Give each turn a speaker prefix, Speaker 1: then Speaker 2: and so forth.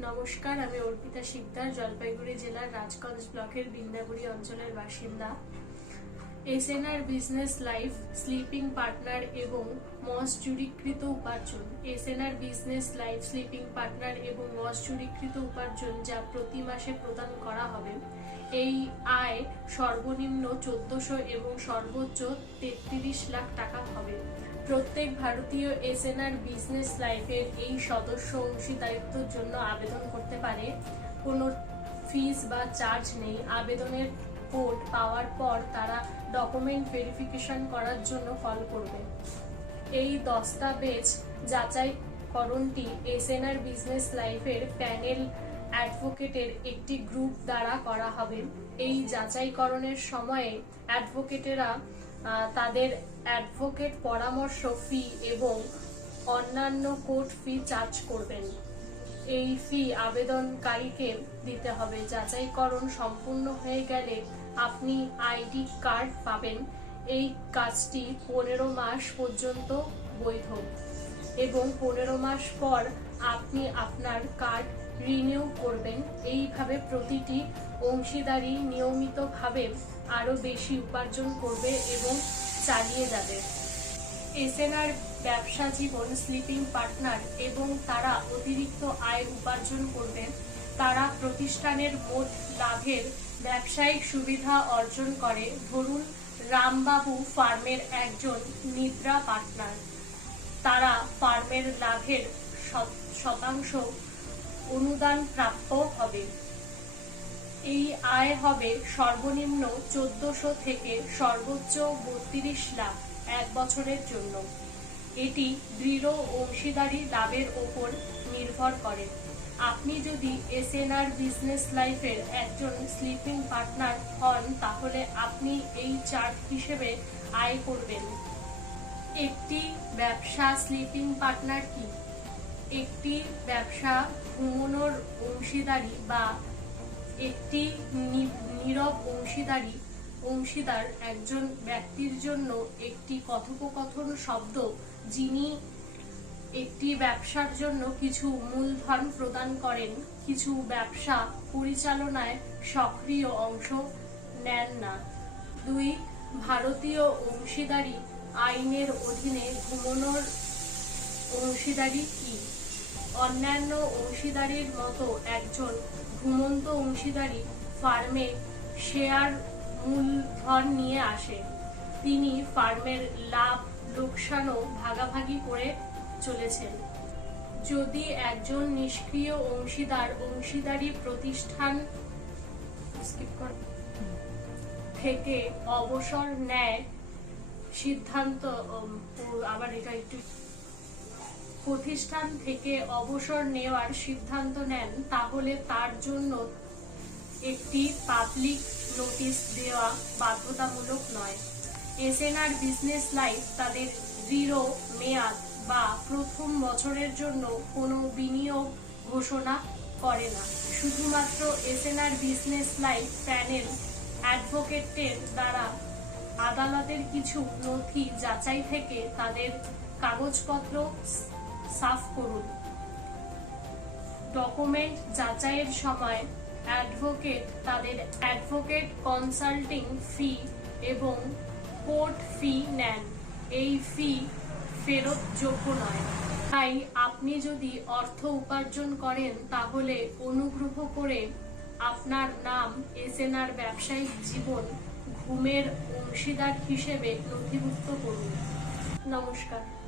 Speaker 1: নমস্কার, আমি অর্পিতা শিকদার, জলপাইগুড়ি জেলার রাজগঞ্জ ব্লকের বিন্দাগুড়ি অঞ্চলের বাসিন্দা। SNR business life, sleeping partner এবং মস চুরিকৃত উপার্জন। SNR business life, sleeping partner এবং মস চুরিকৃত উপার্জন যা প্রতি মাসে প্রদান করা হবে। এই আয় সর্বনিম্ন চোদ্দশো এবং সর্বোচ্চ তেত্রিশ লাখ টাকা হবে। প্রত্যেক ভারতীয় এসএনআর বিজনেস লাইফের এই সদস্য অংশীদারিত্বর জন্য আবেদন করতে পারে। কোনো ফিস বা চার্জ নেই। আবেদনের কোড পাওয়ার পর তারা ডকুমেন্ট ভেরিফিকেশন করার জন্য কল করবে। এই দস্তাবেজ যাচাইকরণটি এসএনআর বিজনেস লাইফের প্যানেল অ্যাডভোকেটের একটি গ্রুপ দ্বারা করা হবে। এই যাচাইকরণের সময়ে অ্যাডভোকেটেরা তাদের অ্যাডভোকেট পরামর্শ ফি এবং অন্যান্য কোর্ট ফি চার্জ করবেন। এই ফি আবেদনকারীকে দিতে হবে। যাচাইকরণ সম্পূর্ণ হয়ে গেলে আপনি আইডি কার্ড পাবেন। এই কাজটি পনেরো মাস পর্যন্ত বৈধ এবং পনেরো মাস পর আপনি আপনার কার্ড রিনিউ করবেন। এইভাবে প্রতিটি অংশীদারি নিয়মিতভাবে আরও বেশি উপার্জন করবে এবং চালিয়ে যাবে। এসএনআর ব্যবসা জীবন স্লিপিং পার্টনার এবং তারা অতিরিক্ত আয় উপার্জন করবেন, তারা প্রতিষ্ঠানের মোট লাভের ব্যবসায়িক সুবিধা অর্জন করে। ধরুন, রামবাবু ফার্মের একজন নিদ্রা পার্টনার। তারা ফার্মের লাভের শতাংশ অনুদান প্রাপ্য হবে। এই আয় হবে সর্বনিম্ন চোদ্দশো থেকে সর্বোচ্চ বত্রিশ লাখ এক বছরের জন্য। এটি দৃঢ় অংশীদারি লাভের ওপর নির্ভর করে। আপনি যদি এসএনআর বিজনেস লাইফের একজন স্লিপিং পার্টনার হন, তাহলে আপনি এই চার্ট হিসেবে আয় করবেন। একটি ব্যবসা স্লিপিং পার্টনার কি? একটি ব্যবসা ঘুমনোর অংশীদারি বা একটি নীরব অংশীদারি, অংশীদার একজন ব্যক্তির জন্য একটি কথোপকথন শব্দ যিনি একটি ব্যবসার জন্য কিছু মূলধন প্রদান করেন, কিছু ব্যবসা পরিচালনায় সক্রিয় অংশ নেন না। দুই, ভারতীয় অংশীদারি আইনের অধীনে ঘুমনোর অংশীদারি কি? অন্যান্য অংশীদারির মতো একজন ঘুমন্ত অংশীদারি ফার্মে শেয়ার মূলধন নিয়ে আসে। তিনি ফার্মের লাভ লোকসানও ভাগাভাগি করে চলেছেন। যদি একজন নিষ্ক্রিয় অংশীদার অংশীদারি প্রতিষ্ঠান থেকে অবসর নেয়, সিদ্ধান্ত আবার এটা একটু প্রতিষ্ঠান থেকে অবসর নেওয়ার সিদ্ধান্ত নেন, তাহলে তার জন্য একটি পাবলিক নোটিশ দেওয়া বাধ্যতামূলক নয়। এসএনআর বিজনেস লাইফ তাদের দৃঢ় মেয়াদ বা প্রথম বছরের জন্য কোনো বিনিয়োগ ঘোষণা করে না। শুধুমাত্র এসএনআর বিজনেস লাইফ প্যানেল অ্যাডভোকেটের দ্বারা আদালতের কিছু নথি যাচাই থেকে তাদের কাগজপত্র সাফ করুন। ডকুমেন্ট যাচাইয়ের সময় অ্যাডভোকেট তাদের অ্যাডভোকেট কনসাল্টিং ফি এবং কোর্ট ফি নেন। এই ফি ফেরতযোগ্য নয়। তাই আপনি যদি অর্থ উপার্জন করেন, তাহলে অনুগ্রহ করে আপনার নাম এসএনআর ব্যবসায়িক জীবন, ঘুমের অংশীদার হিসেবে নথিভুক্ত করুন। নমস্কার।